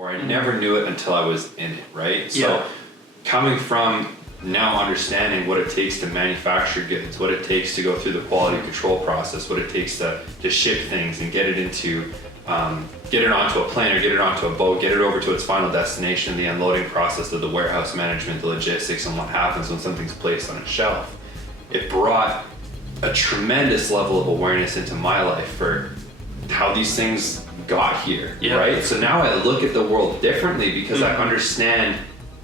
or I never knew it until I was in it, right? So coming from now understanding what it takes to manufacture goods, what it takes to go through the quality control process, what it takes to ship things and get it into, get it onto a plane or get it onto a boat, get it over to its final destination, the unloading process of the warehouse management, the logistics, and what happens when something's placed on a shelf. It brought a tremendous level of awareness into my life for how these things got here, right? So now I look at the world differently because I understand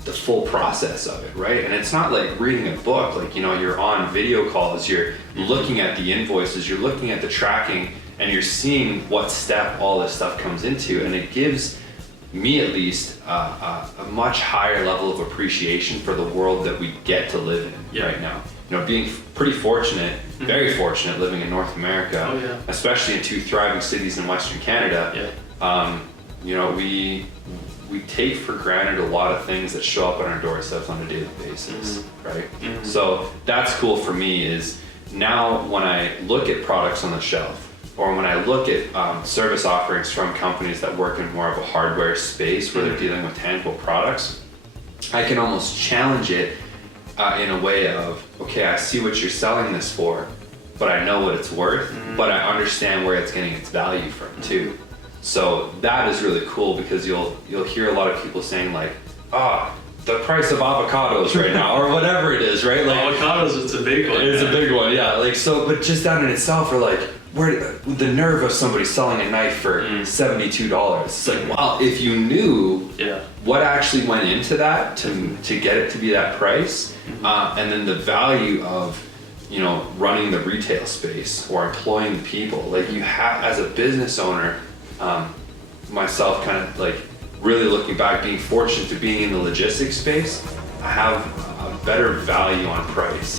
the full process of it, right? And it's not like reading a book, like, you know, you're on video calls, you're looking at the invoices, you're looking at the tracking, and you're seeing what step all this stuff comes into, and it gives me at least a much higher level of appreciation for the world that we get to live in right now. You know, being pretty fortunate, very fortunate living in North America, especially in 2 thriving cities in Western Canada. You know, we take for granted a lot of things that show up on our doorsteps on a daily basis, right? So that's cool for me is now when I look at products on the shelf, or when I look at service offerings from companies that work in more of a hardware space where they're dealing with tangible products, I can almost challenge it in a way of, okay, I see what you're selling this for, but I know what it's worth, but I understand where it's getting its value from too. So that is really cool because you'll hear a lot of people saying like, the price of avocados right now, or whatever it is, right? Like avocados, it's a big one. It's a big one, yeah. Like so, but just that in itself, are like, where the nerve of somebody selling a knife for $72. It's like, wow, if you knew what actually went into that to get it to be that price, and then the value of, you know, running the retail space or employing people, like you have as a business owner, myself kind of like really looking back, being fortunate to being in the logistics space, I have a better value on price.